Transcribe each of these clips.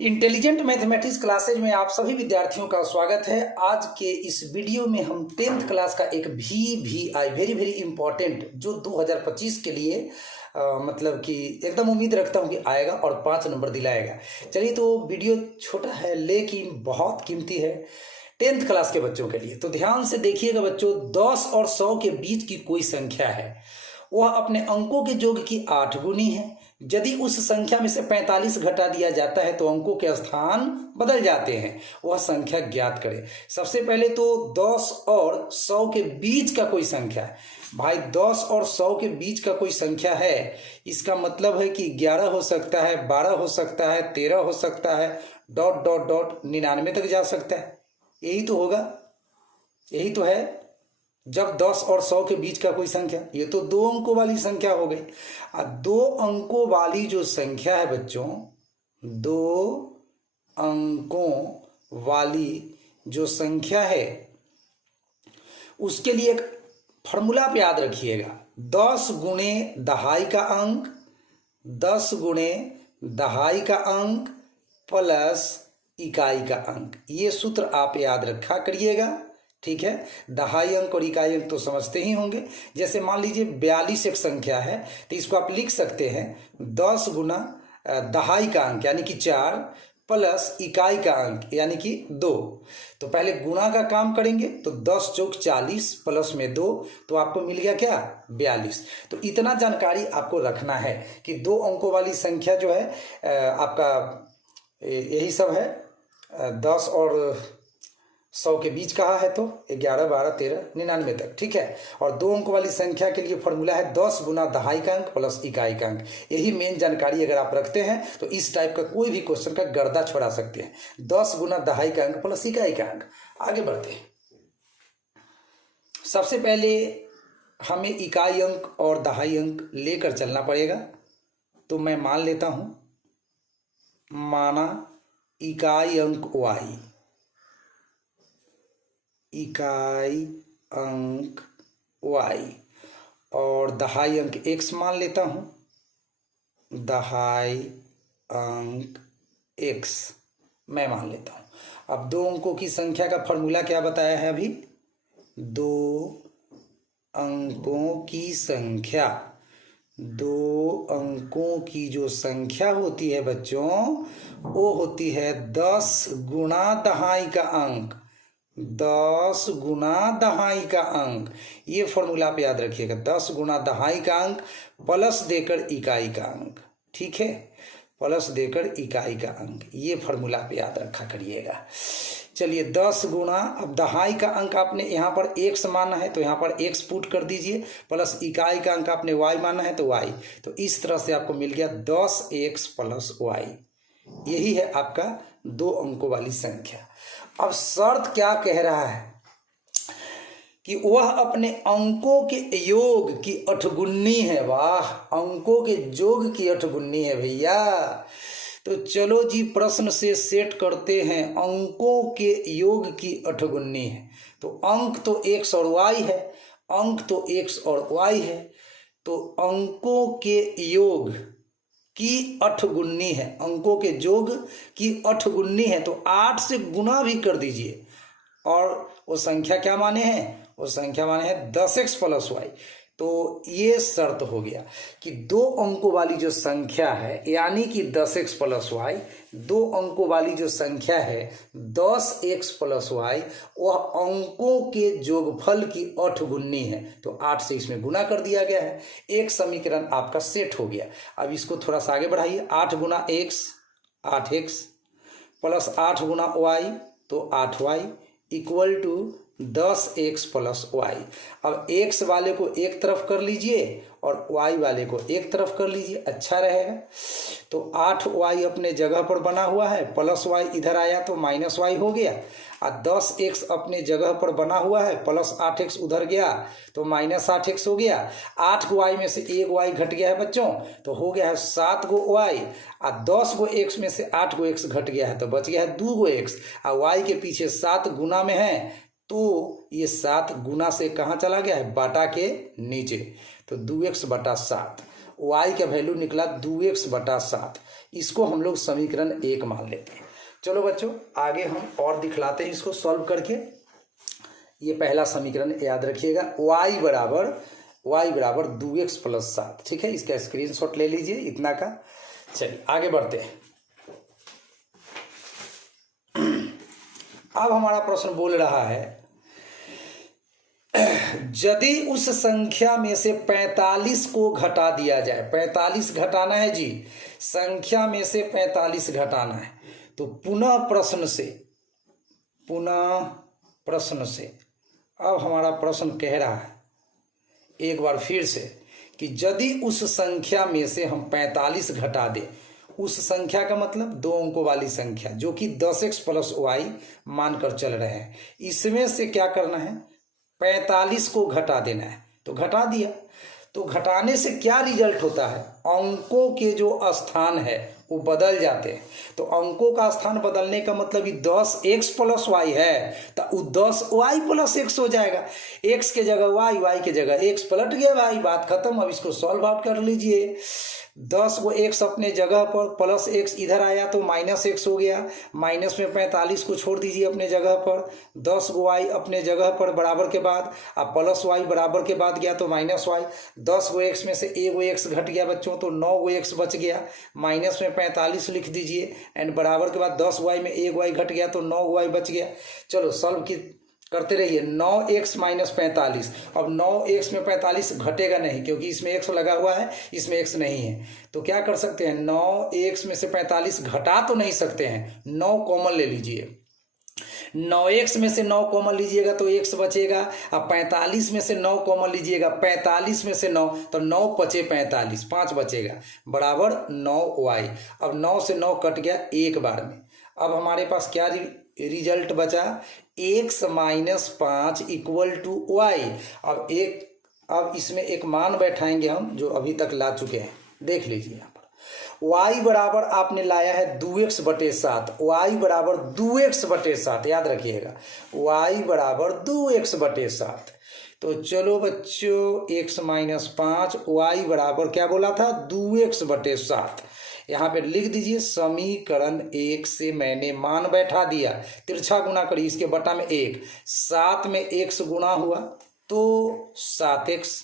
Intelligent mathematics classes में आप सभी विद्यार्थियों का स्वागत है। आज के इस वीडियो में हम 10th क्लास का एक VVI वेरी वेरी इंपॉर्टेंट जो 2025 के लिए मतलब कि एकदम उम्मीद रखता हूं कि आएगा और 5 नंबर दिलाएगा। चलिए, तो वीडियो छोटा है लेकिन बहुत कीमती है 10th क्लास के बच्चों के लिए। तो ध्यान से देखिएगा बच्चों, 10 और 100 के बीच की कोई संख्या है, वह अपने अंकों के योग की 8 गुनी है। यदि उस संख्या में से 45 घटा दिया जाता है तो अंकों के स्थान बदल जाते हैं। वह संख्या ज्ञात करें। सबसे पहले तो 10 और 100 के बीच का कोई संख्या है। भाई 10 और 100 के बीच का कोई संख्या है, इसका मतलब है कि 11 हो सकता है, 12 हो सकता है, 13 हो सकता है, डॉट डॉट डॉट 99 तक जा सकता है। यही तो होगा, यही तो है जब 10 और 100 के बीच का कोई संख्या। ये तो 2 अंकों वाली संख्या हो गई। 2 अंकों वाली जो संख्या है बच्चों, 2 अंकों वाली जो संख्या है उसके लिए एक फॉर्मूला आप याद रखिएगा। 10 गुणे दहाई का अंक, 10 गुणे दहाई का अंक प्लस इकाई का अंक। ये सूत्र आप याद रखा करिएगा, ठीक है। दहाई अंक और इकाई अंक तो समझते ही होंगे। जैसे मान लीजिए 42 एक संख्या है तो इसको आप लिख सकते हैं 10 गुना दहाई का अंक यानी कि 4 प्लस इकाई का अंक यानी कि 2। तो पहले गुणा का काम करेंगे तो 10 चौक 40 प्लस में 2, तो आपको मिल गया क्या 42। तो इतना जानकारी आपको रखना है कि 2 अंकों वाली संख्या जो है आपका यही सब है। 10 और 100 के बीच कहा है तो 11, 12, 13, 99 तक, ठीक है। और 2 अंक वाली संख्या के लिए फॉर्मूला है 10 गुना दहाई का अंक प्लस इकाई का अंक। यही मेन जानकारी अगर आप रखते हैं तो इस टाइप का कोई भी क्वेश्चन का गर्दा छोड़ा सकते हैं। 10 गुना दहाई का अंक प्लस इकाई का अंक। आगे बढ़ते हैं। सबसे पहले हमें इकाई अंक और दहाई अंक लेकर चलना पड़ेगा। तो मैं मान लेता हूं, माना इकाई अंक y, इकाई अंक y और दहाई अंक x मान लेता हूं, दहाई अंक x मैं मान लेता हूं। अब 2 अंकों की संख्या का फॉर्मूला क्या बताया है अभी? 2 अंकों की संख्या, 2 अंकों की जो संख्या होती है बच्चों वो होती है 10 गुना दहाई का अंक, 10 गुना दहाई का अंक। ये फॉर्मूला आप याद रखिएगा, 10 गुना दहाई का अंक प्लस देकर इकाई का अंक, ठीक है, प्लस देकर इकाई का अंक। ये फॉर्मूला आप याद रखा करिएगा। चलिए 10 गुना, अब दहाई का अंक आपने यहाँ पर x माना है तो यहाँ पर x पुट कर दीजिए, प्लस इकाई का अंक आपने y माना है तो y। तो इस तरह से आपको मिल गया 10x प्लस y। यही है आपका 2 अंकों वाली संख्या। अब शर्त क्या कह रहा है कि वह अपने अंकों के योग की 8 गुनी है। वाह, अंकों के योग की 8 गुनी है भैया। तो चलो जी प्रश्न से सेट करते हैं। अंकों के योग की 8 गुनी है तो अंक तो x और y है, अंक तो x और y है, तो अंकों के योग की 8 गुनी है, अंकों के योग की 8 गुनी है। तो 8 से गुना भी कर दीजिए और वो संख्या क्या माने हैं? वो संख्या माने हैं 10x प्लस y। तो ये शर्त हो गया कि 2 अंकों वाली जो संख्या है यानी कि 10x प्लस y, 2 अंकों वाली जो संख्या है 10x प्लस y, वह अंकों के योगफल की 8 गुनी है। तो 8 से इसमें गुना कर दिया गया है। एक समीकरण आपका सेट हो गया। अब इसको थोड़ा सा आगे बढ़ाइए। 8 गुना x 8x प्लस 8 गुना y तो 8y equal to 10x plus y। अब x वाले को एक तरफ कर लीजिए और y वाले को एक तरफ कर लीजिए, अच्छा रहेगा। तो 8y अपने जगह पर बना हुआ है, प्लस y इधर आया तो माइनस y हो गया, और 10x अपने जगह पर बना हुआ है, प्लस 8x उधर गया तो माइनस 8x हो गया। 8 को y में से 1 y घट गया है बच्चों तो हो गया है 7 गो y, और 10 गो x में से 8 गो x घट गया है तो बच गया है 2 गो x, और y के पीछे 7 गुना में है तो ये 7 गुना से कहाँ चला गया है? बाटा के नीचे। तो 2x बटा 7, y का वैल्यू निकला 2x बटा 7। इसको हम लोग समीकरण 1 मान लेते हैं। चलो बच्चों आगे हम और दिखलाते हैं इसको सॉल्व करके। ये पहला समीकरण याद रखिएगा, y बराबर 2x + 7। ठीक है, इसका स्क्रीनशॉट ले लीजिए इतना का। चलिए आगे बढ़ते हैं। अब हमारा प्रश्न बोल रहा है, यदि उस संख्या में से 45 को घटा दिया जाए, 45 घटाना है जी, संख्या में से 45 घटाना है, तो पुनः प्रश्न से अब हमारा प्रश्न कह रहा है एक बार फिर से कि यदि उस संख्या में से हम 45 घटा दें, उस संख्या का मतलब 2 अंकों वाली संख्या जो कि 10x + y मानकर चल रहे हैं, इसमें से क्या करना है, 45 को घटा देना है। तो घटा दिया, तो घटाने से क्या रिजल्ट होता है, अंकों के जो स्थान है वो बदल जाते हैं। तो अंकों का स्थान बदलने का मतलब 10x + y है तो 10y + x हो जाएगा। x के जगह y के जगह x पलट गया भाई, बात खत्म। अब इसको सॉल्व आउट कर लीजिए। 10 को x अपने जगह पर, प्लस x इधर आया तो -x हो गया, माइनस में 45 को छोड़ दीजिए अपने जगह पर, 10 को y अपने जगह पर बराबर के बाद, अब प्लस y बराबर के बाद गया तो -y, 10 को x में से 1 x घट गया बच्चों तो 9 x बच गया, माइनस में 45 लिख दीजिए एंड बराबर के बाद 10y में 1 y घट गया तो 9y बच गया। चलो सॉल्व की करते रहिए। 9x - 45, अब 9x में 45 घटेगा नहीं क्योंकि इसमें x लगा हुआ है, इसमें x नहीं है। तो क्या कर सकते हैं, 9x में से 45 घटा तो नहीं सकते हैं, 9 कॉमन ले लीजिए। 9x में से 9 कॉमन लीजिएगा तो x बचेगा। अब 45 में से 9 कॉमन लीजिएगा, 45 में से 9 तो 9 पचे 45, 5 बचेगा बराबर 9y। अब 9 से 9 कट गया एक बार में। अब हमारे पास क्या रिजल्ट बचा, x - 5 = y। अब इसमें एक मान बैठाएंगे हम जो अभी तक ला चुके हैं, देख लीजिए यहाँ पर। y बराबर आपने लाया है 2x/7, y बराबर 2x/7, याद रखिएगा y बराबर 2x/7। तो चलो बच्चों x - 5 y बराबर क्या बोला था, 2x/7। यहाँ पे लिख दीजिए समीकरण 1 से मैंने मान बैठा दिया, तिरछा गुना करिए, इसके बटा में 1, 7 में x गुना हुआ तो 7x,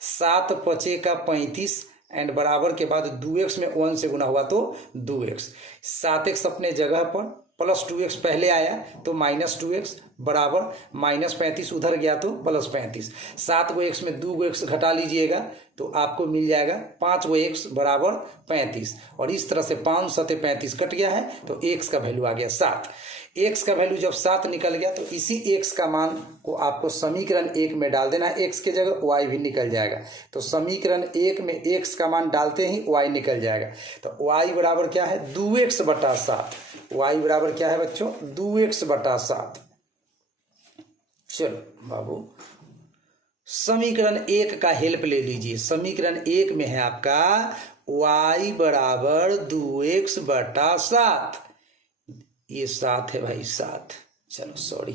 7 पचे का 35 एंड बराबर के बाद 2x में 1 से गुना हुआ तो 2x, 7x अपने जगह पर प्लस 2x पहले आया तो -2x बराबर -35 उधर गया तो +35। 7 को x में 2 x घटा लीजिएगा तो आपको मिल जाएगा 5 x बराबर 35। और इस तरह से 5 × 7 = 35 कट गया है तो x का वैल्यू आ गया 7। x का वैल्यू जब 7 निकल गया तो इसी x का मान को आपको समीकरण 1 में डाल देना है, x के जगह y भी निकल जाएगा। तो समीकरण 1 में x का मान डालते ही y निकल जाएगा। तो y बराबर क्या है, 2x/7। y बराबर क्या है बच्चों, 2x/7। चलो बाबू समीकरण 1 का हेल्प ले लीजिए। समीकरण 1 में है आपका y बराबर 2x/7, ये 7 है भाई, 7, चलो सॉरी,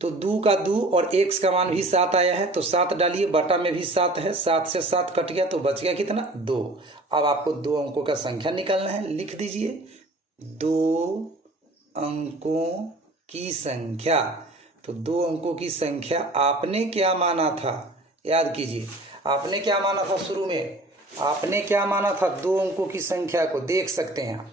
तो 2 का 2 और x का मान भी 7 आया है तो 7 डालिए, बटा में भी 7 है, 7 से 7 कट गया तो बच गया कितना, 2। अब आपको 2 अंकों का संख्या निकालना है, लिख दीजिए 2 अंकों की संख्या। तो 2 अंकों की संख्या आपने क्या माना था, याद कीजिए आपने क्या माना था, शुरू में आपने क्या माना था, 2 अंकों की संख्या को देख सकते हैं आप,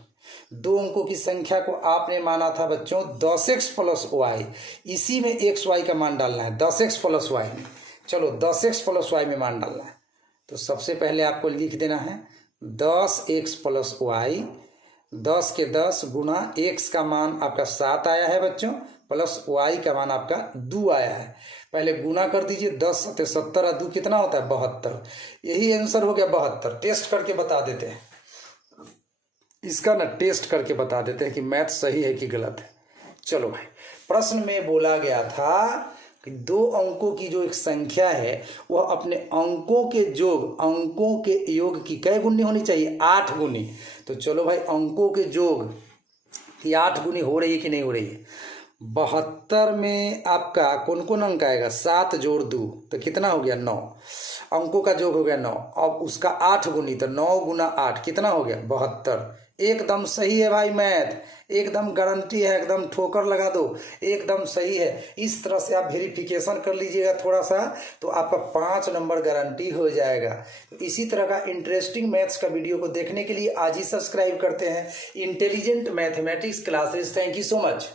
2 अंकों की संख्या को आपने माना था बच्चों 10x + y। इसी में xy का मान डालना है, 10x + y में। चलो 10x + y में मान डालना है तो सबसे पहले आपको लिख देना है 10x + y, 10 के 10 गुना x का मान आपका 7 आया है बच्चों, प्लस y का मान आपका 2 आया है। पहले गुना कर दीजिए, 10 × 70 और 2 कितना होता है, 72। यही आंसर हो गया 72। टेस्ट करके बता देते हैं इसका ना, टेस्ट करके बता देते हैं कि मैथ सही है कि गलत है। चलो भाई, प्रश्न में बोला गया था कि 2 अंकों की जो एक संख्या है वह अपने अंकों के योग की कै गुनी होनी चाहिए, 8 गुनी। तो चलो भाई अंकों के योग की 8 गुनी हो रही है कि नहीं हो रही है। 72 में आपका कौन कौन अंक आएगा, 7 + 2 तो कितना हो गया, 9। अंकों का योग हो गया 9। अब उसका 8 गुनी, तो 9 गुना 8 कितना हो गया 72। एकदम सही है भाई मैथ, एकदम गारंटी है, एकदम ठोकर लगा दो, एकदम सही है। इस तरह से आप वेरिफिकेशन कर लीजिएगा थोड़ा सा, तो आपका 5 नंबर गारंटी हो जाएगा। तो इसी तरह का इंटरेस्टिंग मैथ्स का वीडियो को देखने के लिए आज ही सब्सक्राइब करते हैं intelligent mathematics classes. Thank you so much.